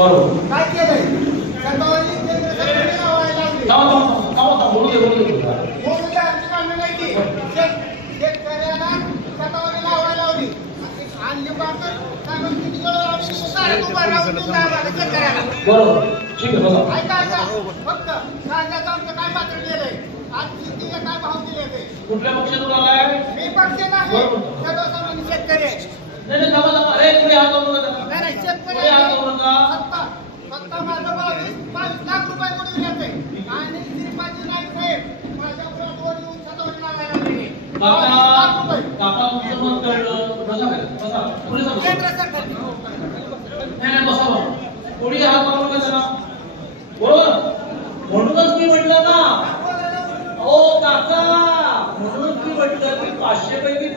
बरोबर. काय केलंय शतावरी केंद्र सरकारने लावायला लावली. बोलू दे. बोलू द्या, आमची मागणी नाही की शेतकऱ्याला शतावरी लावायला लावली आणि लिंबाचं काय म्हणते की आम्ही सारे उभा राहून देऊन आम्हाला शेतकऱ्याला. बरोबर, ठीक आहे बघा. ऐका फक्त कांद्याचं आमचं काय पात्र केलंय आज शेतीला काय भाव दिले ते. कुठल्या पक्षातून आलाय? मी पक्ष नाही सर्वसामान्य शेतकरी आहे. नाही अरे पुढे हात करू नका. नाही शेतकरी पुढे हात करू नका. फक्त माझं 22 लाख रुपये कुठे येते आणि श्रीपाजी नाईक साहेब माझ्या प्लॉटवर येऊन शतावरी लावायला लागले. 22 लाख रुपये. काका तुमचं मत कळलं. बसा पुढे जा. केंद्र सरकार नाही बसा. पुढे हात करू नका जरा. बरोबर, म्हणूनच मी म्हटलं ना, ओ काका, म्हणूनच मी म्हटलं की 500 पैकी